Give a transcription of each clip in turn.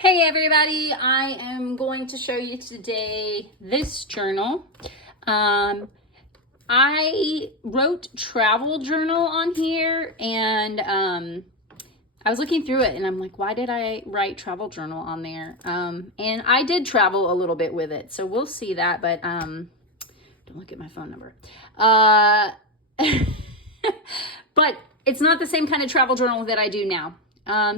Hey everybody, I am going to show you today this journal. I wrote travel journal on here and I was looking through it and I'm like, why did I write travel journal on there? And I did travel a little bit with it, so we'll see that, but don't look at my phone number. But it's not the same kind of travel journal that I do now.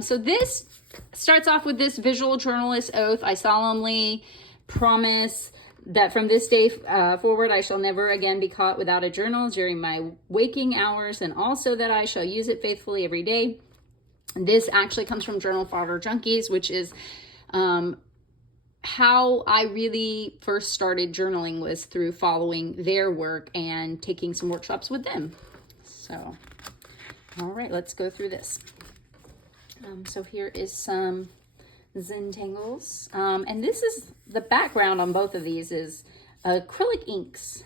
So this starts off with this visual journalist oath. I solemnly promise that from this day forward, I shall never again be caught without a journal during my waking hours, and also that I shall use it faithfully every day. This actually comes from Journal Fodder Junkies, which is how I really first started journaling, was through following their work and taking some workshops with them. So, all right, let's go through this. So here is some Zentangles. And this is the background on both of these is acrylic inks.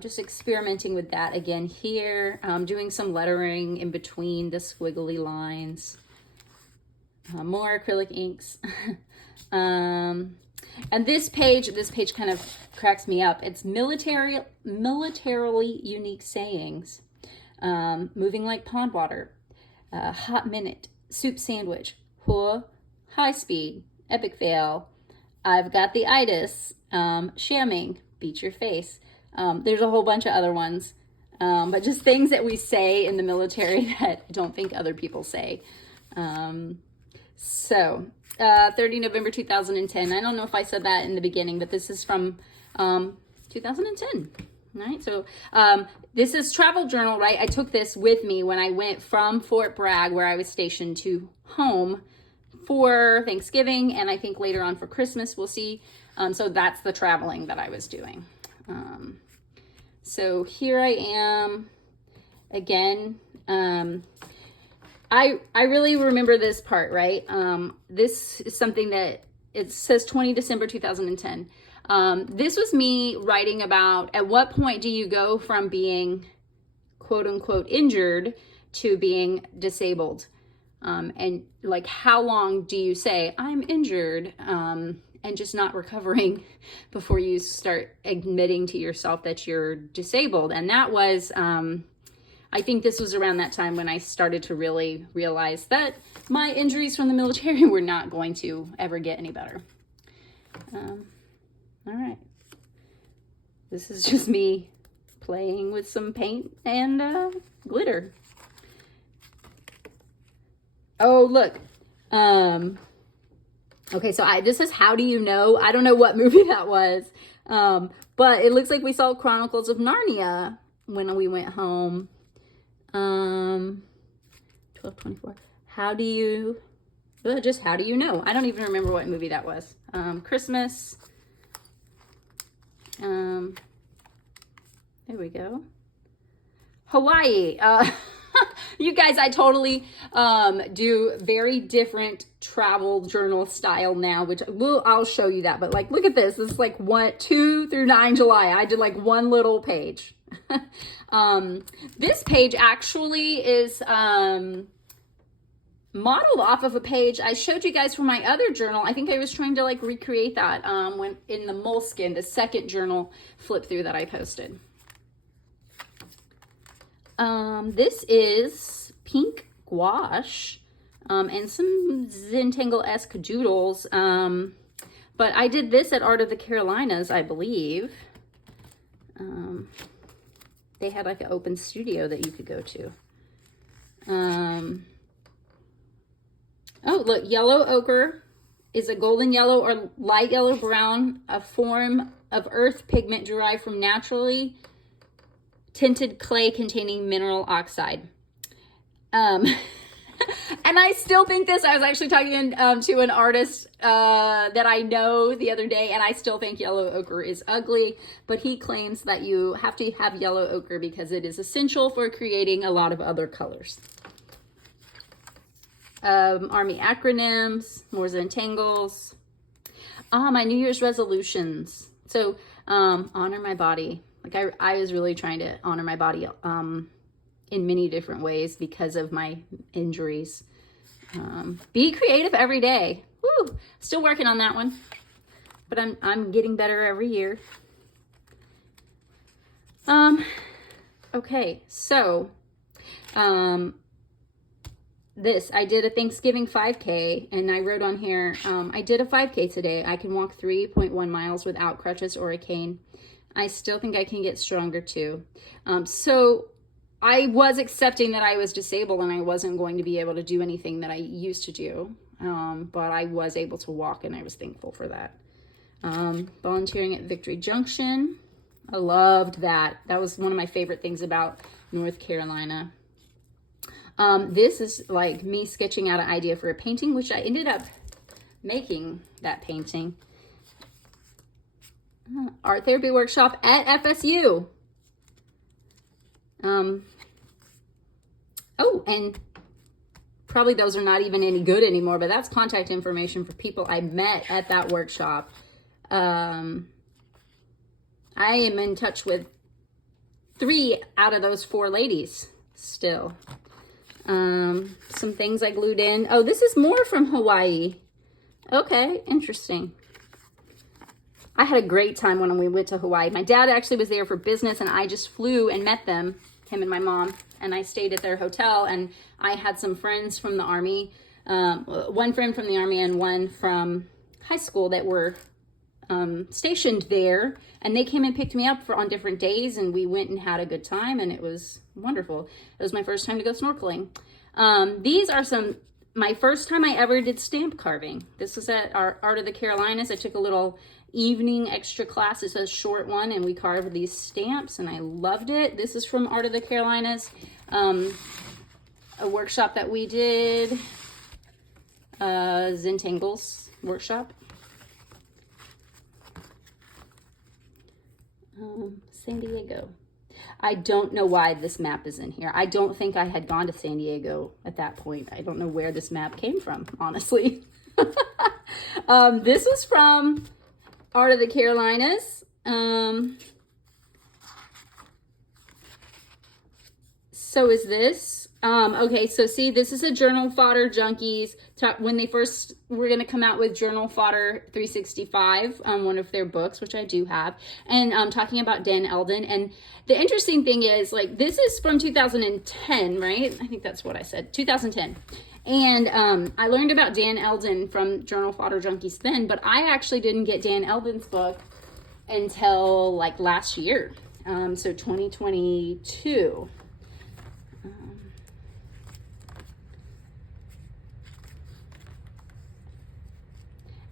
Just experimenting with that again here. Doing some lettering in between the squiggly lines. More acrylic inks. And this page kind of cracks me up. It's militarily unique sayings. Moving like pond water. Hot minute, soup sandwich, poor, high speed, epic fail, I've got the itis, shamming, beat your face. There's a whole bunch of other ones, but just things that we say in the military that I don't think other people say. 30 November 2010. I don't know if I said that in the beginning, but this is from 2010. Right, so this is travel journal, right? I took this with me when I went from Fort Bragg, where I was stationed, to home for Thanksgiving, and I think later on for Christmas, we'll see. So that's the traveling that I was doing. So here I am again. I really remember this part, right? This is something that it says 20 December 2010. This was me writing about at what point do you go from being quote unquote injured to being disabled? And like, how long do you say I'm injured, and just not recovering before you start admitting to yourself that you're disabled? And that was, I think this was around that time when I started to really realize that my injuries from the military were not going to ever get any better. All right, this is just me playing with some paint and glitter. Oh, look. Okay, so this is How Do You Know? I don't know what movie that was, but it looks like we saw Chronicles of Narnia when we went home. 12/24. How do you know? I don't even remember what movie that was. Christmas. There we go. Hawaii. You guys, I totally do very different travel journal style now, which I'll show you that. But like, look at this. This is like 2 through 9 July. I did like one little page. This page actually is modeled off of a page I showed you guys from my other journal. I think I was trying to like recreate that when in the Moleskine, the second journal flip through that I posted. This is pink gouache and some Zentangle-esque doodles. But I did this at Art of the Carolinas, I believe. They had like an open studio that you could go to. Oh, look, yellow ochre is a golden yellow or light yellow brown, a form of earth pigment derived from naturally tinted clay containing mineral oxide. And I still think this. I was actually talking to an artist that I know the other day, and I still think yellow ochre is ugly, but he claims that you have to have yellow ochre because it is essential for creating a lot of other colors. Army acronyms, more Zentangles. My New Year's resolutions. So, honor my body. Like I was really trying to honor my body in many different ways because of my injuries. Be creative every day. Woo! Woo! Still working on that one, but I'm getting better every year. Okay, so this, I did a Thanksgiving 5K, and I wrote on here, I did a 5K today. I can walk 3.1 miles without crutches or a cane. I still think I can get stronger too. So I was accepting that I was disabled and I wasn't going to be able to do anything that I used to do. But I was able to walk, and I was thankful for that. Volunteering at Victory Junction. I loved that. That was one of my favorite things about North Carolina. This is like me sketching out an idea for a painting, which I ended up making that painting. Art therapy workshop at FSU. Oh, and probably those are not even any good anymore, but that's contact information for people I met at that workshop. I am in touch with 3 out of those 4 ladies still. Some things I glued in. Oh, this is more from Hawaii. Okay, interesting. I had a great time when we went to Hawaii. My dad actually was there for business, and I just flew and met them, him and my mom, and I stayed at their hotel, and I had some friends from the Army, one friend from the Army and one from high school that were stationed there, and they came and picked me up on different days, and we went and had a good time, and it was wonderful. It was my first time to go snorkeling. These are my first time I ever did stamp carving. This was at our Art of the Carolinas. I took a little evening extra class. It's a short one, and we carved these stamps, and I loved it. This is from Art of the Carolinas, a workshop that we did, Zentangles workshop. San Diego. I don't know why this map is in here. I don't think I had gone to San Diego at that point. I don't know where this map came from, honestly. This was from Art of the Carolinas. So is this. Okay, so see, this is a Journal Fodder Junkies. When they first were going to come out with Journal Fodder 365, one of their books, which I do have, and talking about Dan Eldon. And the interesting thing is, like, this is from 2010, right? I think that's what I said, 2010. And I learned about Dan Eldon from Journal Fodder Junkies then, but I actually didn't get Dan Eldon's book until like last year, so 2022.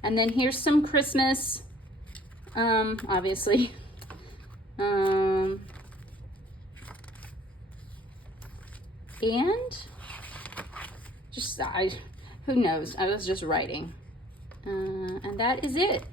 And then here's some Christmas, obviously. And just, who knows? I was just writing. And that is it.